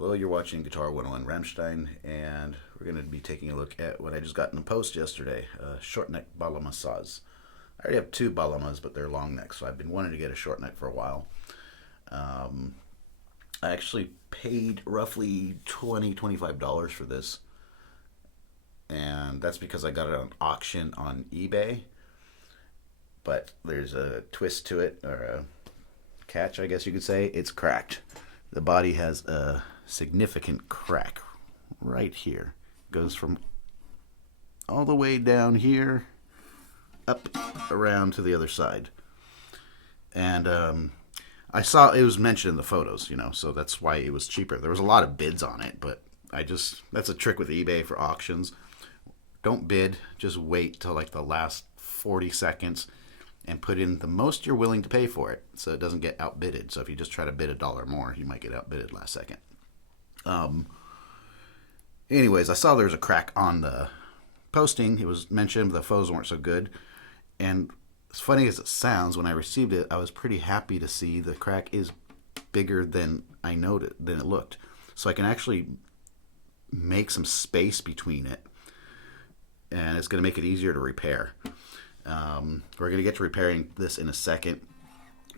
Hello, you're watching Guitar 101 Rammstein, and we're going to be taking a look at what I just got in the post yesterday, a short neck Baglama Saz. I already have two Baglamas, but they're long necks, so I've been wanting to get a short neck for a while. I actually paid roughly $25 for this, and that's because I got it on auction on eBay, but there's a twist to it, or a catch, I guess you could say. It's cracked. The body has a significant crack right here. Goes from all the way down here up around to the other side. And I saw it was mentioned in the photos, so that's why it was cheaper. There was a lot of bids on it, but that's a trick with eBay for auctions. Don't bid, just wait till like the last 40 seconds and put in the most you're willing to pay for it so it doesn't get outbidded. So if you just try to bid $1 more, you might get outbidded last second. Anyways, I saw there was a crack on the posting. It was mentioned, but the photos weren't so good. And as funny as it sounds, when I received it, I was pretty happy to see the crack is bigger than I noted, than it looked. So I can actually make some space between it, and it's going to make it easier to repair. We're going to get to repairing this in a second.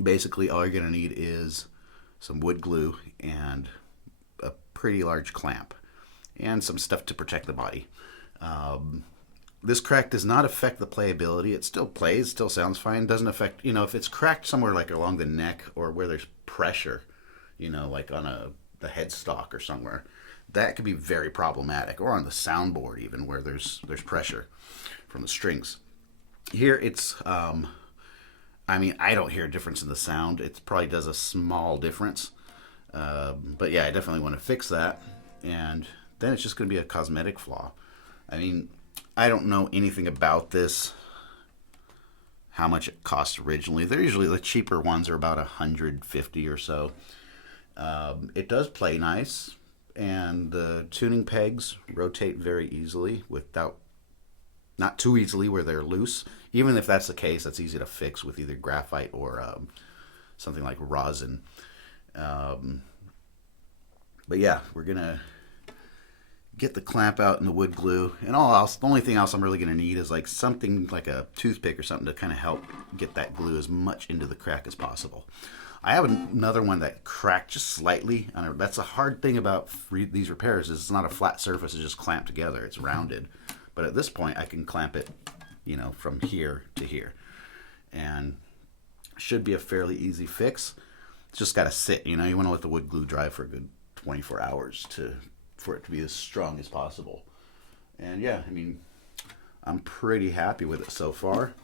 Basically, all you're going to need is some wood glue and a pretty large clamp and some stuff to protect the body. This crack does not affect the playability. It still plays, still sounds fine. Doesn't affect, if it's cracked somewhere like along the neck or where there's pressure, like on the headstock or somewhere, that could be very problematic, or on the soundboard even where there's pressure from the strings. Here it's, I don't hear a difference in the sound. It probably does a small difference. But yeah, I definitely want to fix that. And then it's just going to be a cosmetic flaw. I don't know anything about this, how much it cost originally. They're usually, the cheaper ones are about $150 or so. It does play nice, and the tuning pegs rotate very easily not too easily where they're loose. Even if that's the case, that's easy to fix with either graphite or something like rosin. But yeah, we're gonna get the clamp out and the wood glue and all else. The only thing else I'm really gonna need is like something like a toothpick or something to kind of help get that glue as much into the crack as possible. I have another one that cracked just slightly. That's a hard thing about these repairs is it's not a flat surface. It's just clamped together. It's rounded. But at this point, I can clamp it, from here to here. And should be a fairly easy fix. It's just got to sit, You want to let the wood glue dry for a good 24 hours for it to be as strong as possible. And yeah, I'm pretty happy with it so far.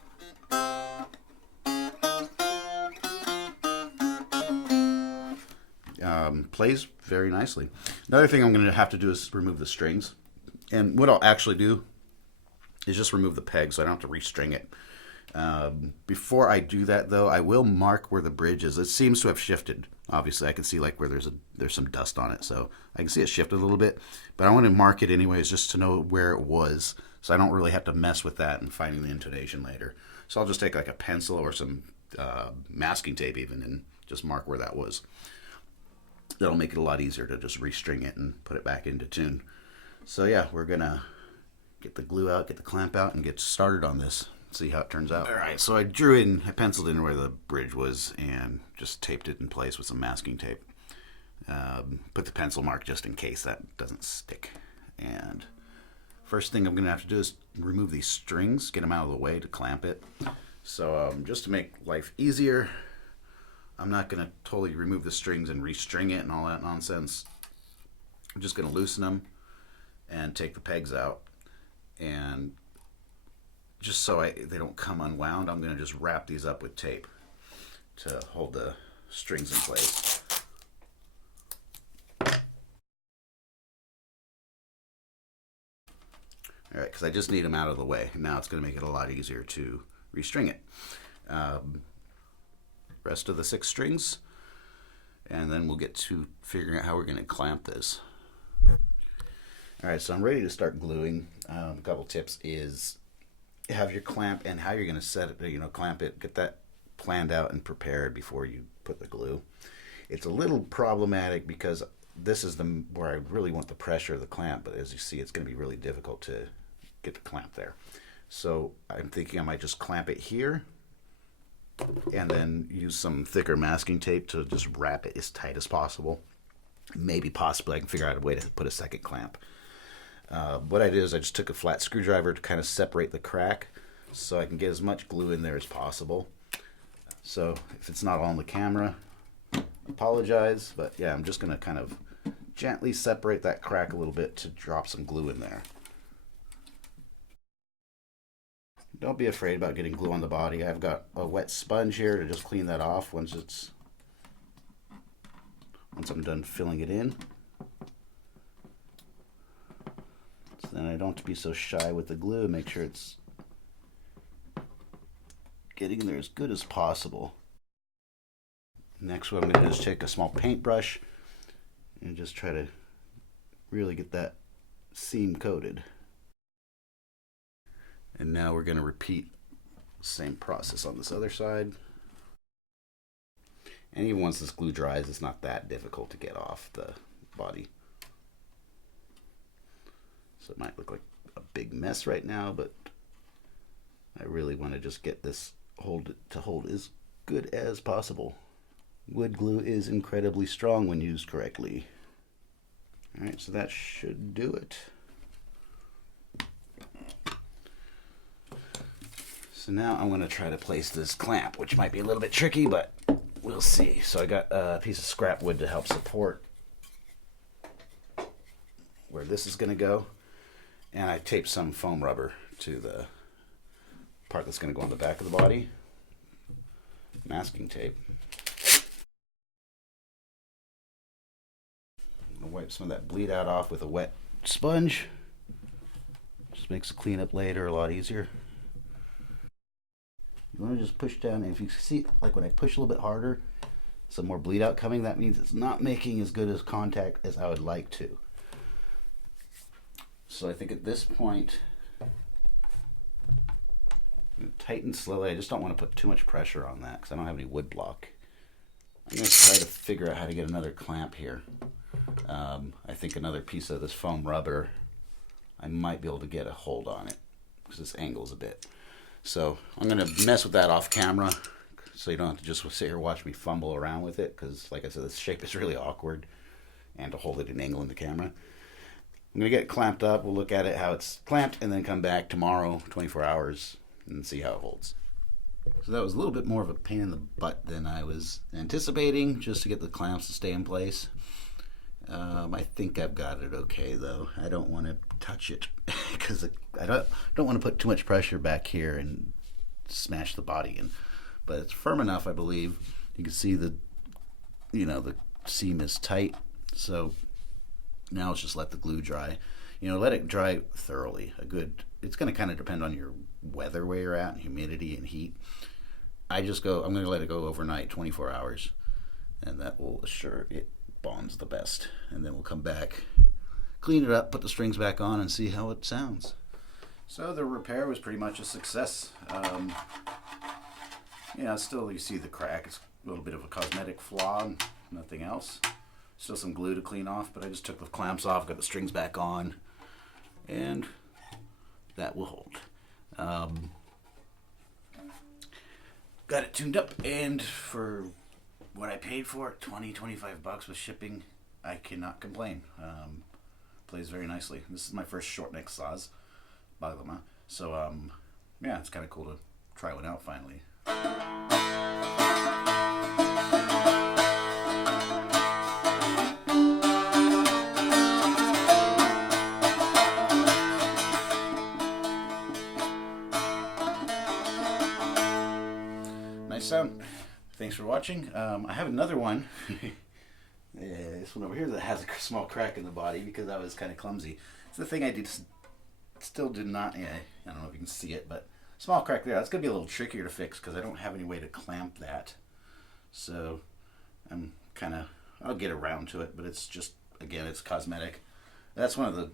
Plays very nicely. Another thing I'm going to have to do is remove the strings. And what I'll actually do is just remove the peg so I don't have to restring it. Before I do that, though, I will mark where the bridge is. It seems to have shifted. Obviously, I can see like where there's some dust on it, so I can see it shifted a little bit. But I want to mark it anyways just to know where it was, so I don't really have to mess with that and finding the intonation later. So I'll just take like a pencil or some masking tape even and just mark where that was. That'll make it a lot easier to just restring it and put it back into tune. So yeah, we're gonna get the glue out, get the clamp out, and get started on this. See how it turns out. All right, so I penciled in where the bridge was and just taped it in place with some masking tape. Put the pencil mark just in case that doesn't stick. And first thing I'm gonna have to do is remove these strings, get them out of the way to clamp it. So just to make life easier, I'm not gonna totally remove the strings and restring it and all that nonsense. I'm just gonna loosen them and take the pegs out, and just so they don't come unwound, I'm going to just wrap these up with tape to hold the strings in place. All right, because I just need them out of the way. Now it's going to make it a lot easier to restring it. Rest of the 6 strings, and then we'll get to figuring out how we're going to clamp this. All right, so I'm ready to start gluing. A couple tips is have your clamp and how you're going to set it, clamp it, get that planned out and prepared before you put the glue. It's a little problematic because this is where I really want the pressure of the clamp, but as you see, it's going to be really difficult to get the clamp there. So I'm thinking I might just clamp it here and then use some thicker masking tape to just wrap it as tight as possible. Maybe possibly I can figure out a way to put a second clamp. What I did is I just took a flat screwdriver to kind of separate the crack so I can get as much glue in there as possible. So if it's not on the camera, apologize, but yeah, I'm just going to kind of gently separate that crack a little bit to drop some glue in there. Don't be afraid about getting glue on the body. I've got a wet sponge here to just clean that off once I'm done filling it in. So then I don't have to be so shy with the glue. Make sure it's getting in there as good as possible. Next, what I'm going to do is take a small paintbrush and just try to really get that seam coated. And now we're going to repeat the same process on this other side. And even once this glue dries, it's not that difficult to get off the body. So it might look like a big mess right now, but I really want to just get this hold as good as possible. Wood glue is incredibly strong when used correctly. Alright, so that should do it. So now I'm going to try to place this clamp, which might be a little bit tricky, but we'll see. So I got a piece of scrap wood to help support where this is going to go. And I taped some foam rubber to the part that's going to go on the back of the body. Masking tape. I'm going to wipe some of that bleed out off with a wet sponge. Just makes the cleanup later a lot easier. You want to just push down, and if you see, like when I push a little bit harder, some more bleed out coming, that means it's not making as good as contact as I would like to. So I think at this point, tighten slowly. I just don't want to put too much pressure on that because I don't have any wood block. I'm going to try to figure out how to get another clamp here. I think another piece of this foam rubber, I might be able to get a hold on it because this angles a bit. So I'm going to mess with that off camera so you don't have to just sit here and watch me fumble around with it because, like I said, this shape is really awkward and to hold it at an angle in the camera. I'm going to get it clamped up. We'll look at it, how it's clamped, and then come back tomorrow, 24 hours, and see how it holds. So that was a little bit more of a pain in the butt than I was anticipating, just to get the clamps to stay in place. I think I've got it okay, though. I don't want to touch it because I don't want to put too much pressure back here and smash the body in. But it's firm enough, I believe. You can see the seam is tight. So now let's just let the glue dry. Let it dry thoroughly. It's going to kind of depend on your weather where you're at, and humidity and heat. I'm going to let it go overnight, 24 hours, and that will assure it bonds the best. And then we'll come back, clean it up, put the strings back on, and see how it sounds. So the repair was pretty much a success. Still you see the crack. It's a little bit of a cosmetic flaw, nothing else. Still some glue to clean off, but I just took the clamps off, got the strings back on, and that will hold. Got it tuned up, and for what I paid for it, $25 with shipping, I cannot complain. Plays very nicely. This is my first short neck Saz, Baglama. So it's kind of cool to try one out finally. Nice sound. Thanks for watching. I have another one. This one over here that has a small crack in the body because I was kind of clumsy. It's the thing I still did not. I don't know if you can see it, but small crack there. That's gonna be a little trickier to fix because I don't have any way to clamp that. So I'll get around to it, but it's just, again, it's cosmetic. That's one of the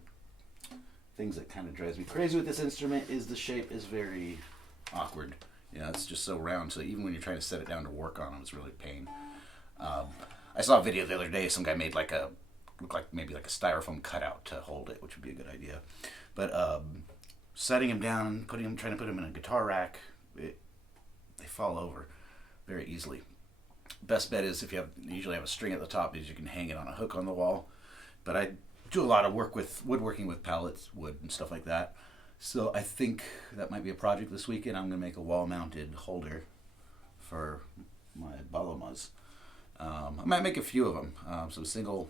things that kind of drives me crazy with this instrument is the shape is very awkward. It's just so round, so even when you're trying to set it down to work on it, it's really a pain. I saw a video the other day, some guy made like a look like maybe like a styrofoam cutout to hold it, which would be a good idea. But setting them down, trying to put them in a guitar rack, they fall over very easily. Best bet is if you usually have a string at the top, is you can hang it on a hook on the wall. But I do a lot of work with woodworking with pallets, wood and stuff like that. So I think that might be a project this weekend. I'm going to make a wall-mounted holder for my Baglamas. I might make a few of them, some single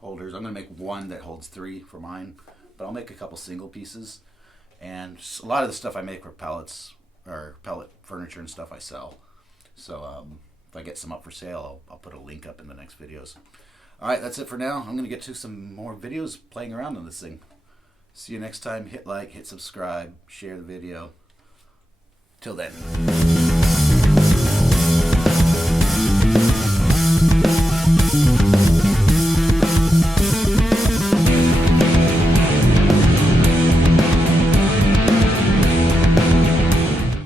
holders. I'm going to make one that holds 3 for mine, but I'll make a couple single pieces. And a lot of the stuff I make for pallets or pellet furniture and stuff I sell. So if I get some up for sale, I'll put a link up in the next videos. All right, that's it for now. I'm going to get to some more videos playing around on this thing. See you next time. Hit like, hit subscribe, share the video. Till then.